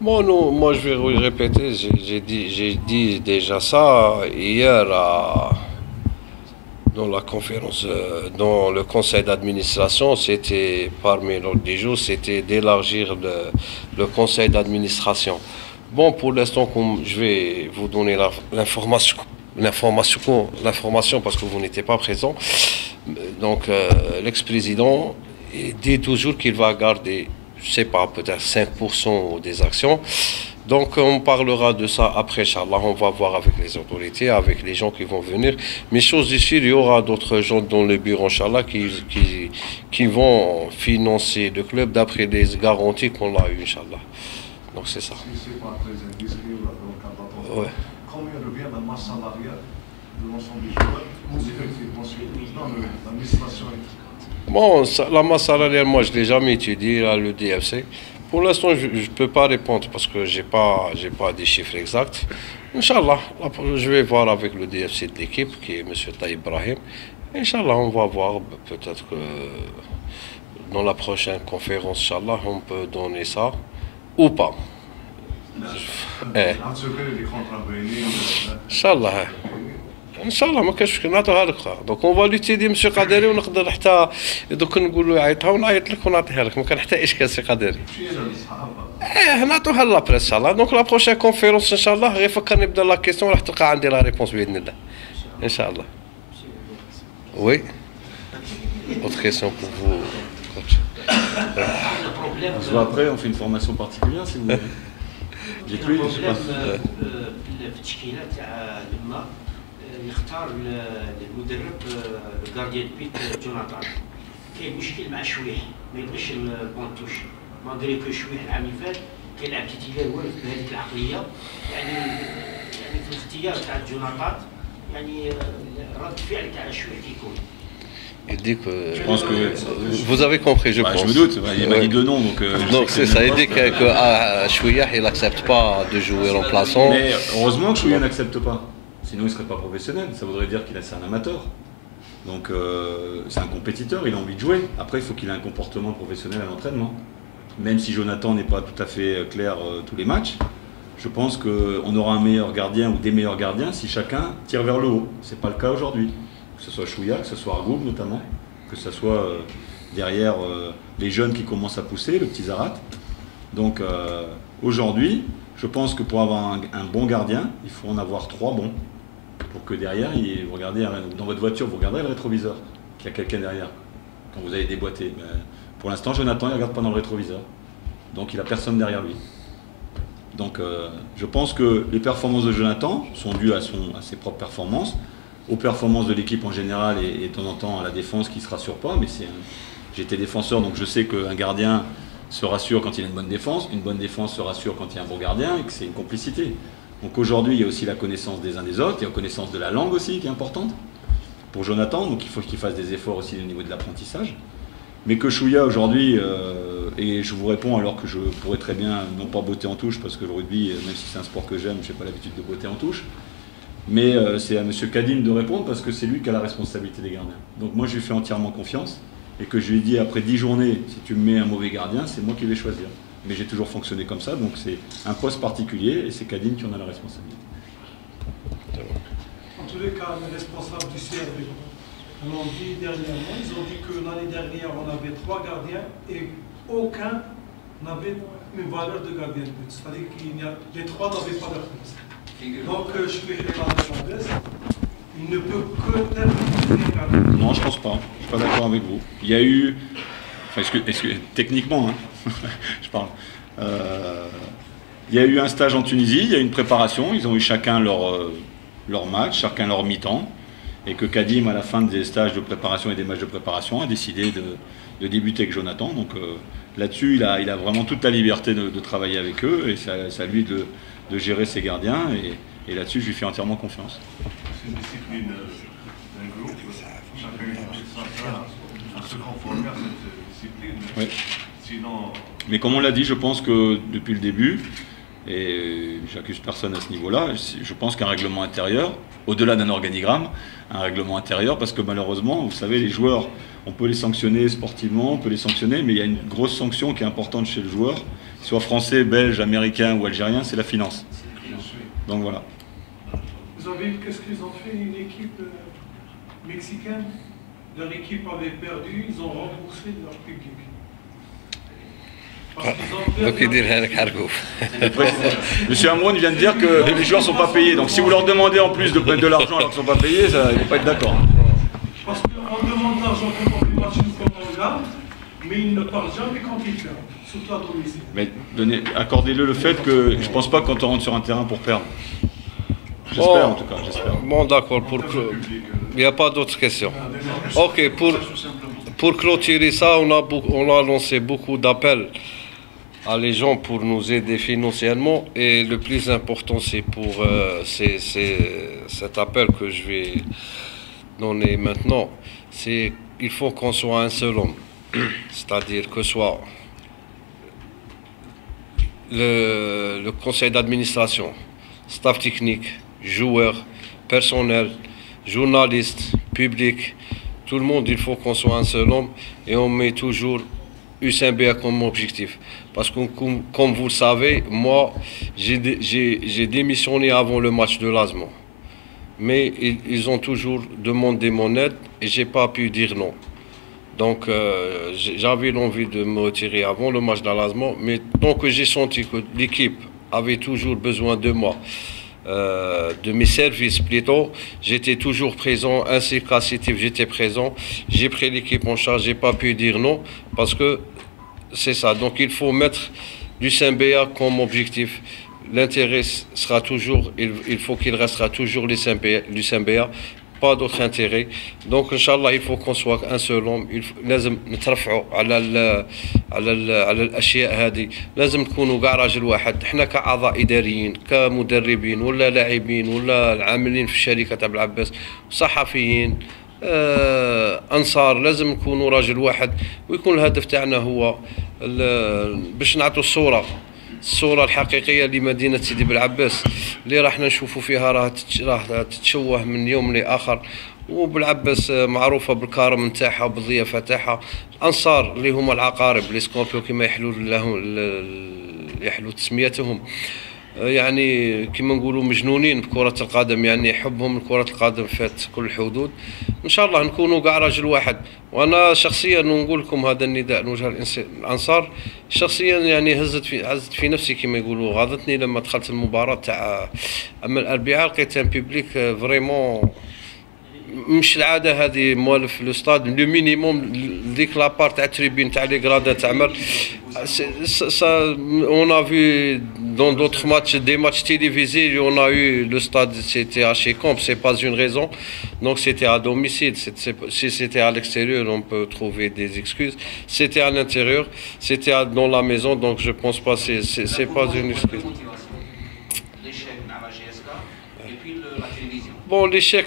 Bon, non, moi je vais répéter, j'ai dit déjà ça hier dans la conférence, dans le conseil d'administration, c'était parmi l'ordre du jour, c'était d'élargir le conseil d'administration. Bon, pour l'instant, comme je vais vous donner l'information parce que vous n'étiez pas présent. Donc, l'ex-président dit toujours qu'il va garder, je ne sais pas, peut-être 5% des actions. Donc, on parlera de ça après, Inch'Allah. On va voir avec les autorités, avec les gens qui vont venir. Mais chose ici, il y aura d'autres gens dans le bureau, Inch'Allah, qui vont financer le club d'après les garanties qu'on a eues, Inch'Allah. Donc, c'est ça. Si c'est pas très indiscret, donc, Ouais. combien revient la masse salariale de l'ensemble des joueurs pour effectifs dans l'administration? Bon, la masse salariale, moi, je ne l'ai jamais étudiée à l'EDFC. Pour l'instant, je ne peux pas répondre parce que j'ai pas des chiffres exacts. Inch'Allah, je vais voir avec le DFC de l'équipe, qui est M. Taïb Ibrahim. Inch'Allah, on va voir, peut-être que dans la prochaine conférence, Inch'Allah, on peut donner ça ou pas. Inch'Allah. ان شاء الله ما كاش مشكل نعطوها لك دونك اون فالي تيدي مسيو قادري ونقدر حتى دوك نقول له يعيطها ونعيط لك ونعطيها لك ما كان حتى اشكال سي قادري نعطوها لابريس ان شاء الله دونك لا بروشين كونفيرونس ان شاء الله غير فكرني بدا لا كيسيون راح تلقى عندي لا ريبونس باذن الله ان شاء الله وي autre question pour vous coach. On se voit après, on fait une formation particulière si vous voulez. J'ai cru, je sais pas. يختار المدرب الجارديان بيت جوناثان. كاين مشكل مع شويح ما يبغيش البونتوش مالغري كو شويح العام اللي فات كيلعب تيتيلار وارد بهذيك العقليه يعني في الاختيار تاع جوناثان يعني رد فعل تاع شويح كيكون. Il dit que. Je pense que. Vous avez compris, je pense. Je me doute, il m'a dit deux noms. Donc c'est ça, il dit que Chouïa, il n'accepte pas de jouer remplaçant. Mais heureusement que Chouïa n'accepte pas. Sinon, il ne serait pas professionnel. Ça voudrait dire qu'il c'est un amateur. Donc, c'est un compétiteur, il a envie de jouer. Après, il faut qu'il ait un comportement professionnel à l'entraînement. Même si Jonathan n'est pas tout à fait clair tous les matchs, je pense qu'on aura un meilleur gardien ou des meilleurs gardiens si chacun tire vers le haut. Ce n'est pas le cas aujourd'hui. Que ce soit Chouïa, que ce soit Argoub notamment, que ce soit derrière les jeunes qui commencent à pousser, le petit Zarat. Donc, aujourd'hui, je pense que pour avoir un bon gardien, il faut en avoir 3 bons. Pour que derrière, vous regardez dans votre voiture, vous regardez le rétroviseur, qu'il y a quelqu'un derrière, quand vous avez déboîté. Mais pour l'instant, Jonathan, il ne regarde pas dans le rétroviseur. Donc il n'a personne derrière lui. Donc je pense que les performances de Jonathan sont dues à ses propres performances, aux performances de l'équipe en général et de temps en temps à la défense qui ne se rassure pas. Mais j'étais défenseur, donc je sais qu'un gardien se rassure quand il a une bonne défense se rassure quand il y a un bon gardien et que c'est une complicité. Donc aujourd'hui, il y a aussi la connaissance des uns des autres, il y a la connaissance de la langue aussi qui est importante pour Jonathan, donc il faut qu'il fasse des efforts aussi au niveau de l'apprentissage. Mais que Chouïa aujourd'hui, et je vous réponds alors que je pourrais très bien, non pas botter en touche, parce que le rugby, même si c'est un sport que j'aime, je n'ai pas l'habitude de botter en touche, mais c'est à M. Kadim de répondre parce que c'est lui qui a la responsabilité des gardiens. Donc moi je lui fais entièrement confiance, et que je lui ai dit après 10 journées, si tu me mets un mauvais gardien, c'est moi qui vais choisir. Mais j'ai toujours fonctionné comme ça, donc c'est un poste particulier et c'est Kadim qui en a la responsabilité. En tous les cas, les responsables du CRB l'ont dit dernièrement, ils ont dit que l'année dernière on avait 3 gardiens et aucun n'avait une valeur de gardien de but. C'est-à-dire que les 3 n'avaient pas leur place. Donc je suis Hernandez, il ne peut que être gardien. Non, je pense pas. Je suis pas d'accord avec vous. Il y a eu, enfin, techniquement, hein, je parle. Il y a eu un stage en Tunisie, il y a eu une préparation, ils ont eu chacun leur match, chacun leur mi-temps, et que Kadim, à la fin des stages de préparation et des matchs de préparation, a décidé de débuter avec Jonathan. Donc là-dessus, il a vraiment toute la liberté de travailler avec eux, et c'est à lui de gérer ses gardiens, et là-dessus, je lui fais entièrement confiance. C'est une discipline d'un groupe, chacun à se conformer à cette discipline. Oui. Sinon... Mais comme on l'a dit, je pense que depuis le début, Et j'accuse personne à ce niveau-là. Je pense qu'un règlement intérieur, au-delà d'un organigramme, un règlement intérieur, parce que malheureusement, vous savez, les joueurs, on peut les sanctionner sportivement, on peut les sanctionner, mais il y a une grosse sanction qui est importante chez le joueur, soit français, belge, américain ou algérien, c'est la finance. Donc voilà. Vous avez vu qu'est-ce qu'ils ont fait, une équipe mexicaine? Leur équipe avait perdu, ils ont remboursé leur public. Donc il dit avec Hargouf. Monsieur Amroun vient de dire que les joueurs ne sont pas payés. Donc si vous leur demandez en plus de l'argent alors qu'ils ne sont pas payés, ça, ils ne vont pas être d'accord. Parce qu'on demande l'argent quand on fait match une fois on gagne, mais ils ne parlent jamais quand ils perdent, surtout à domicile. Mais accordez-le le fait que je ne pense pas quand on rentre sur un terrain pour perdre. J'espère en tout cas, j'espère. Bon d'accord, il n'y a pas d'autres questions. Ok, pour clôturer ça, on a lancé beaucoup d'appels à les gens pour nous aider financièrement et le plus important c'est pour cet appel que je vais donner maintenant, c'est qu'il faut qu'on soit un seul homme, c'est-à-dire que soit le conseil d'administration, staff technique, joueurs, personnel, journalistes, public, tout le monde, il faut qu'on soit un seul homme et on met toujours USMBA comme objectif. Parce que comme vous le savez, moi, j'ai démissionné avant le match de l'Asman. Mais ils ont toujours demandé mon aide et je n'ai pas pu dire non. Donc j'avais l'envie de me retirer avant le match de l'Asman. Mais tant que j'ai senti que l'équipe avait toujours besoin de moi, de mes services plutôt, j'étais toujours présent, ainsi qu'à Sétif, j'étais présent. J'ai pris l'équipe en charge, j'ai pas pu dire non, parce que c'est ça. Donc il faut mettre du SMBA comme objectif. L'intérêt sera toujours, il faut qu'il restera toujours du SMBA, pas d'autre intérêt. Donc Inch'Allah, il faut qu'on soit un seul homme. لازم نترفعوا على الاشياء هذه. لازم نكونوا كاع راجل واحد. احنا كاعضاء اداريين كمدربين ولا لاعبين ولا العاملين في الشركه تاع العباس صحفيين انصار، لازم نكونوا راجل واحد ويكون الهدف تاعنا هو باش نعطوا الصورة الحقيقية لمدينة سيدي بالعباس اللي راح نشوفوا فيها راح تتشوه من يوم لآخر. وبالعباس معروفة بالكرم نتاعها وبالضيافة تاعها. الأنصار اللي هما العقارب لي سكوربيو كما يحلو تسميتهم، يعني كما نقولوا مجنونين بكرة القدم، يعني حبهم لكرة القدم فات كل الحدود. ان شاء الله نكونوا كاع راجل واحد. وانا شخصيا نقول لكم هذا النداء نوجه الانصار شخصيا، يعني هزت في نفسي كما يقولوا، غاضتني لما دخلت المباراة تاع اما الاربعاء لقيت ان بيبليك فريمون مش العاده هذه موالف لو ستاد لو مينيموم ديك لابار تاع التريبين تاع لي غرادا تعمر. On a vu dans d'autres matchs, des matchs télévisés, on a eu le stade, c'était à Chécamp, c'est pas une raison. Donc c'était à domicile. Si c'était à l'extérieur, on peut trouver des excuses. C'était à l'intérieur, c'était dans la maison, donc je pense pas c'est pas une excuse. Bon, l'échec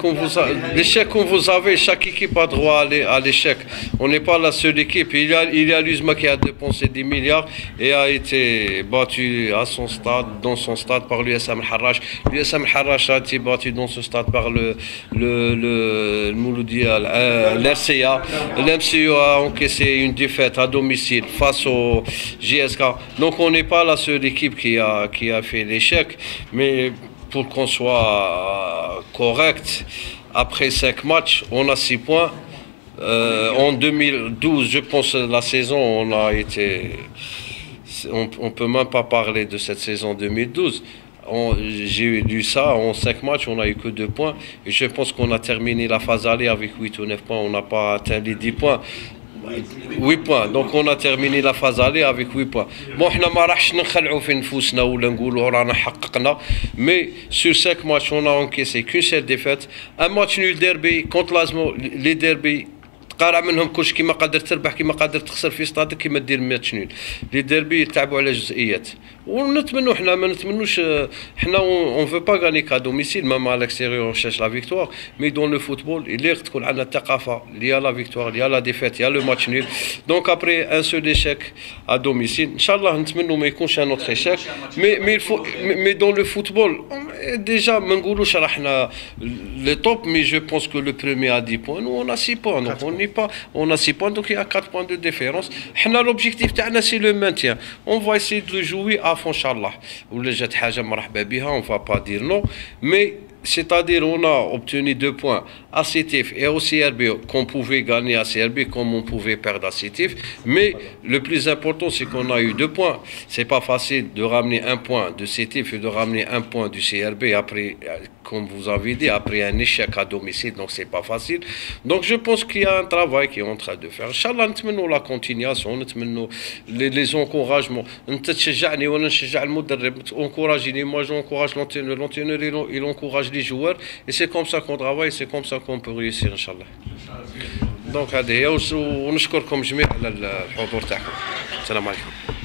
qu'on vous avez, chaque équipe a droit à l'échec. On n'est pas la seule équipe. Il y a l'USMA qui a dépensé des milliards et a été battu à son stade, dans son stade par l'USM Al-Harrach. L'USM Al-Harrach a été battu dans ce stade par l'RCA. L'MCO a encaissé une défaite à domicile face au JSK. Donc on n'est pas la seule équipe qui a fait l'échec, mais pour qu'on soit correct, après 5 matchs, on a 6 points. En 2012, je pense, la saison, on a été... On ne peut même pas parler de cette saison 2012. J'ai lu ça, en 5 matchs, on n'a eu que 2 points. Et je pense qu'on a terminé la phase aller avec 8 ou 9 points. On n'a pas atteint les 10 points. 8 points. Donc on a terminé la phase aller avec 8 points. Bon, احنا ما راحش نخلعوا في نفوسنا ولا نقولوا رانا حققنا. Mais sur 5 matchs, on a encaissé qu'une seule défaite. Un match nul derby contre l'Asman. Les derbys قارع منهم كلشي كيما قادر تربح كيما قادر تخسر في ستادك كيما دير ماتش نول. لي ديربي يتعبوا على جزئيات ونتمنوا حنا ما نتمنوش حنا اون فو با غاني كا دوميسيل مام على الاكستيريور اون شاش لا فيكتوار مي دون لو فوتبول اللي تكون عندنا الثقافه اللي يا لا فيكتوار يا لا ديفيت يا لو ماتش نول. دونك ابري ان سول ايشيك ا دوميسيل ان شاء الله نتمنوا ما يكونش ان اوتر ايشيك مي دون لو فوتبول ديجا ما نقولوش راحنا لي توب مي جو بونس كو لو بروميير ا 10 بوين و اون ا 6 بوين دونك اون ني با اون ا 6 بوين دونك il y a 4 points de différence. حنا لوبجيكتيف تاعنا سي لو مانتيان اون فا اسيي دو جوي ا فون ان شاء الله. ولا جات حاجه مرحبا بها اون فا با دير نو مي c'est-à-dire on a obtenu 2 points à CETIF et au CRB qu'on pouvait gagner à CRB comme on pouvait perdre à CETIF, mais le plus important c'est qu'on a eu 2 points. C'est pas facile de ramener un point de CETIF et de ramener un point du CRB après, comme vous avez dit, après un échec à domicile, donc c'est pas facile. Donc je pense qu'il y a un travail qui est en train de faire. Inch'Allah نتمنوا la continuation, نتمنوا les encouragements. انت تشجعني وانا نشجع المدرب, encouragez-les, moi j'encourage l'entraîneur, il encourage les joueurs et c'est comme ça qu'on travaille, c'est comme ça qu'on peut réussir Inch'Allah. Donc هذه هي ونشكركم جميعا على الحضور تاعكم. السلام عليكم.